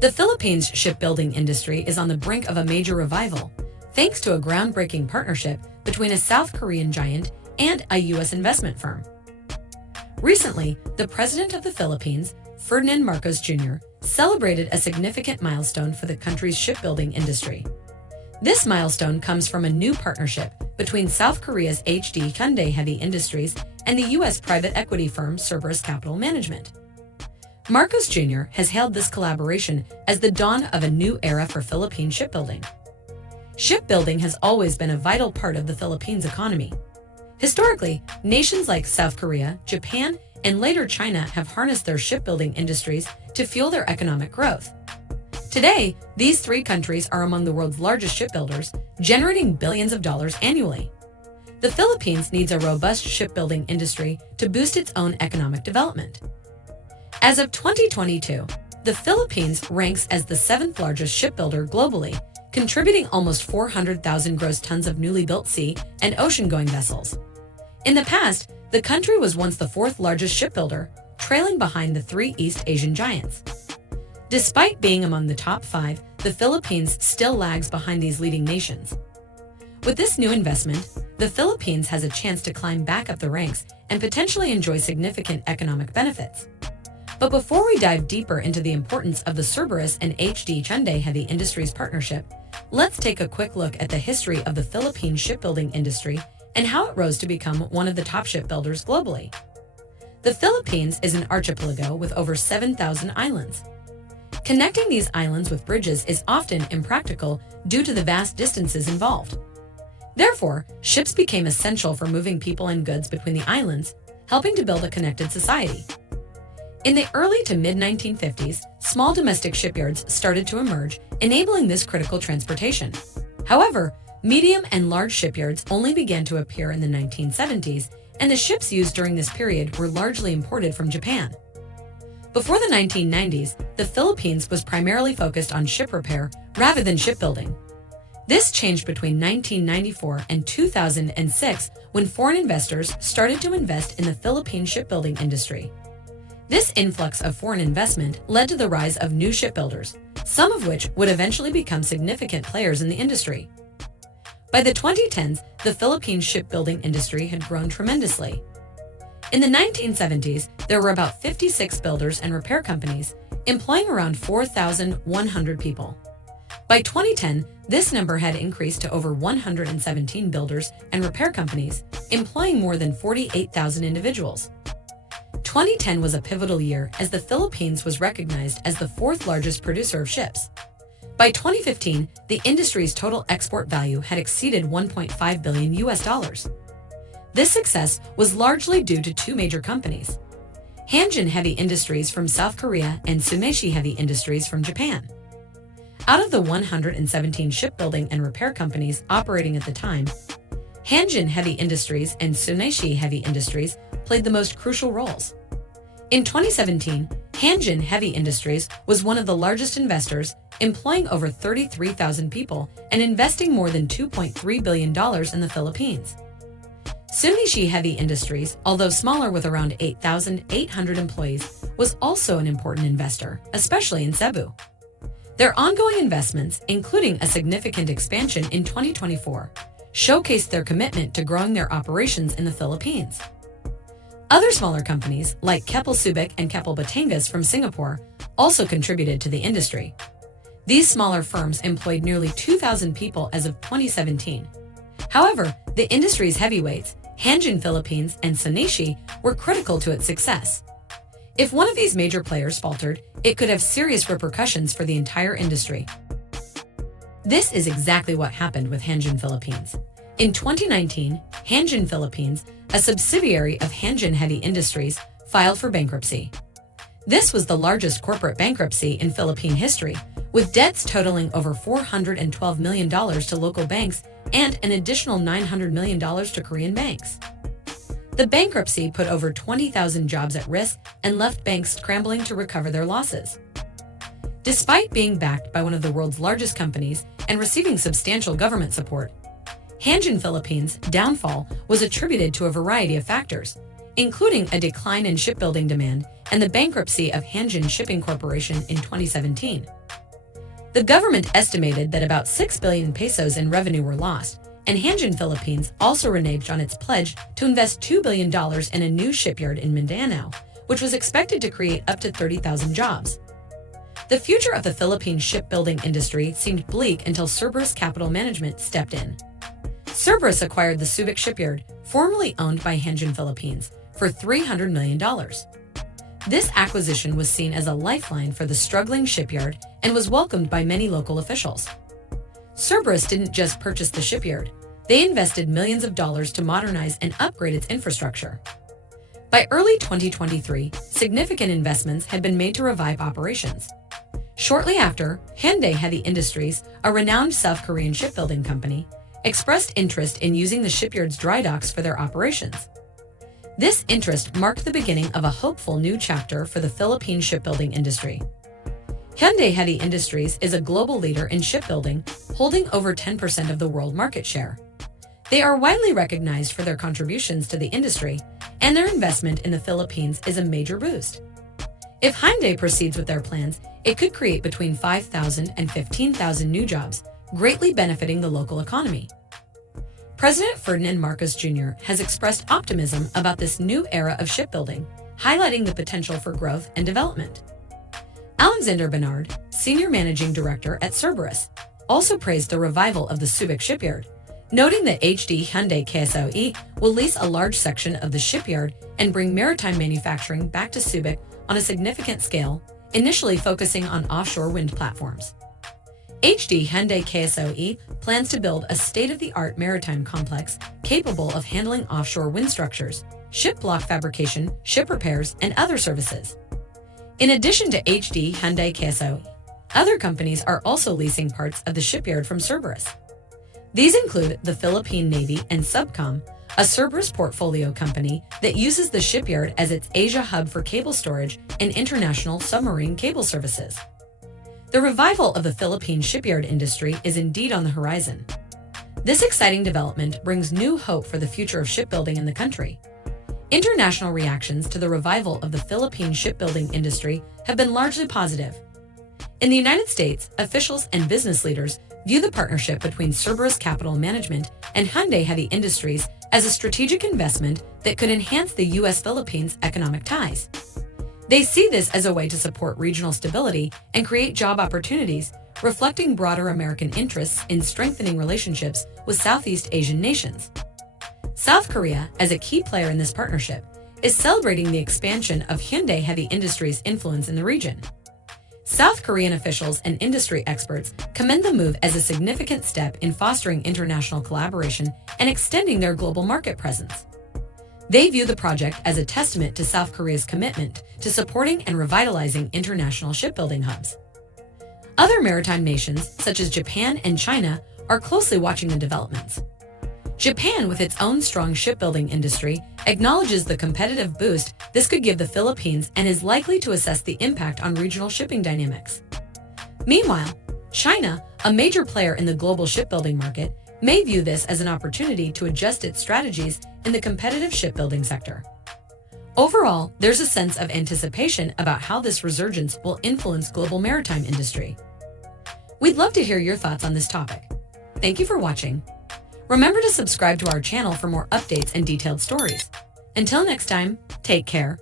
The Philippines shipbuilding industry is on the brink of a major revival, thanks to a groundbreaking partnership between a South Korean giant and a U.S. investment firm. Recently, the President of the Philippines, Ferdinand Marcos Jr., celebrated a significant milestone for the country's shipbuilding industry. This milestone comes from a new partnership between South Korea's HD Hyundai Heavy Industries and the U.S. private equity firm Cerberus Capital Management. Marcos Jr. has hailed this collaboration as the dawn of a new era for Philippine shipbuilding. Shipbuilding has always been a vital part of the Philippines' economy. Historically, nations like South Korea, Japan, and later China have harnessed their shipbuilding industries to fuel their economic growth. Today, these three countries are among the world's largest shipbuilders, generating billions of dollars annually. The Philippines needs a robust shipbuilding industry to boost its own economic development. As of 2022, the Philippines ranks as the seventh largest shipbuilder globally, contributing almost 400,000 gross tons of newly built sea and ocean-going vessels. In the past, the country was once the fourth largest shipbuilder, trailing behind the three East Asian giants. Despite being among the top five, the Philippines still lags behind these leading nations. With this new investment, the Philippines has a chance to climb back up the ranks and potentially enjoy significant economic benefits. But before we dive deeper into the importance of the Cerberus and HD Hyundai Heavy Industries partnership, let's take a quick look at the history of the Philippine shipbuilding industry and how it rose to become one of the top shipbuilders globally. The Philippines is an archipelago with over 7,000 islands. Connecting these islands with bridges is often impractical due to the vast distances involved. Therefore, ships became essential for moving people and goods between the islands, helping to build a connected society. In the early to mid-1950s, small domestic shipyards started to emerge, enabling this critical transportation. However, medium and large shipyards only began to appear in the 1970s, and the ships used during this period were largely imported from Japan. Before the 1990s, the Philippines was primarily focused on ship repair rather than shipbuilding. This changed between 1994 and 2006 when foreign investors started to invest in the Philippine shipbuilding industry. This influx of foreign investment led to the rise of new shipbuilders, some of which would eventually become significant players in the industry. By the 2010s, the Philippine shipbuilding industry had grown tremendously. In the 1970s, there were about 56 builders and repair companies, employing around 4,100 people. By 2010, this number had increased to over 117 builders and repair companies, employing more than 48,000 individuals. 2010 was a pivotal year as the Philippines was recognized as the fourth largest producer of ships. By 2015, the industry's total export value had exceeded $1.5 billion. This success was largely due to two major companies: Hanjin Heavy Industries from South Korea and Tsuneshi Heavy Industries from Japan. Out of the 117 shipbuilding and repair companies operating at the time, Hanjin Heavy Industries and Tsuneshi Heavy Industries played the most crucial roles. In 2017, Hanjin Heavy Industries was one of the largest investors, employing over 33,000 people and investing more than $2.3 billion in the Philippines. Tsuneshi Heavy Industries, although smaller with around 8,800 employees, was also an important investor, especially in Cebu. Their ongoing investments, including a significant expansion in 2024, showcased their commitment to growing their operations in the Philippines. Other smaller companies, like Keppel Subic and Keppel Batangas from Singapore, also contributed to the industry. These smaller firms employed nearly 2,000 people as of 2017. However, the industry's heavyweights, Hanjin Philippines and Tsuneshi, were critical to its success. If one of these major players faltered, it could have serious repercussions for the entire industry. This is exactly what happened with Hanjin Philippines. In 2019, Hanjin Philippines, a subsidiary of Hanjin Heavy Industries, filed for bankruptcy. This was the largest corporate bankruptcy in Philippine history, with debts totaling over $412 million to local banks and an additional $900 million to Korean banks. The bankruptcy put over 20,000 jobs at risk and left banks scrambling to recover their losses. Despite being backed by one of the world's largest companies and receiving substantial government support, Hanjin Philippines' downfall was attributed to a variety of factors, including a decline in shipbuilding demand and the bankruptcy of Hanjin Shipping Corporation in 2017. The government estimated that about 6 billion pesos in revenue were lost, and Hanjin, Philippines also reneged on its pledge to invest $2 billion in a new shipyard in Mindanao, which was expected to create up to 30,000 jobs. The future of the Philippine shipbuilding industry seemed bleak until Cerberus Capital Management stepped in. Cerberus acquired the Subic shipyard, formerly owned by Hanjin, Philippines, for $300 million. This acquisition was seen as a lifeline for the struggling shipyard and was welcomed by many local officials. Cerberus didn't just purchase the shipyard, they invested millions of dollars to modernize and upgrade its infrastructure. By early 2023, significant investments had been made to revive operations. Shortly after, Hyundai Heavy Industries, a renowned South Korean shipbuilding company, expressed interest in using the shipyard's dry docks for their operations. This interest marked the beginning of a hopeful new chapter for the Philippine shipbuilding industry. Hyundai Heavy Industries is a global leader in shipbuilding, holding over 10% of the world market share. They are widely recognized for their contributions to the industry, and their investment in the Philippines is a major boost. If Hyundai proceeds with their plans, it could create between 5,000 and 15,000 new jobs, greatly benefiting the local economy. President Ferdinand Marcos Jr. has expressed optimism about this new era of shipbuilding, highlighting the potential for growth and development. Alexander Bernard, Senior Managing Director at Cerberus, also praised the revival of the Subic shipyard, noting that HD Hyundai KSOE will lease a large section of the shipyard and bring maritime manufacturing back to Subic on a significant scale, initially focusing on offshore wind platforms. HD Hyundai KSOE plans to build a state-of-the-art maritime complex capable of handling offshore wind structures, ship block fabrication, ship repairs, and other services. In addition to HD Hyundai KSOE, other companies are also leasing parts of the shipyard from Cerberus. These include the Philippine Navy and Subcom, a Cerberus portfolio company that uses the shipyard as its Asia hub for cable storage and international submarine cable services. The revival of the Philippine shipyard industry is indeed on the horizon. This exciting development brings new hope for the future of shipbuilding in the country. International reactions to the revival of the Philippine shipbuilding industry have been largely positive. In the United States, officials and business leaders view the partnership between Cerberus Capital Management and Hyundai Heavy Industries as a strategic investment that could enhance the U.S.-Philippines economic ties. They see this as a way to support regional stability and create job opportunities, reflecting broader American interests in strengthening relationships with Southeast Asian nations. South Korea, as a key player in this partnership, is celebrating the expansion of Hyundai Heavy Industries' influence in the region. South Korean officials and industry experts commend the move as a significant step in fostering international collaboration and extending their global market presence. They view the project as a testament to South Korea's commitment to supporting and revitalizing international shipbuilding hubs. Other maritime nations, such as Japan and China, are closely watching the developments. Japan, with its own strong shipbuilding industry, acknowledges the competitive boost this could give the Philippines and is likely to assess the impact on regional shipping dynamics. Meanwhile, China, a major player in the global shipbuilding market, may view this as an opportunity to adjust its strategies in the competitive shipbuilding sector. Overall, there's a sense of anticipation about how this resurgence will influence global maritime industry. We'd love to hear your thoughts on this topic. Thank you for watching. Remember to subscribe to our channel for more updates and detailed stories. Until next time, take care.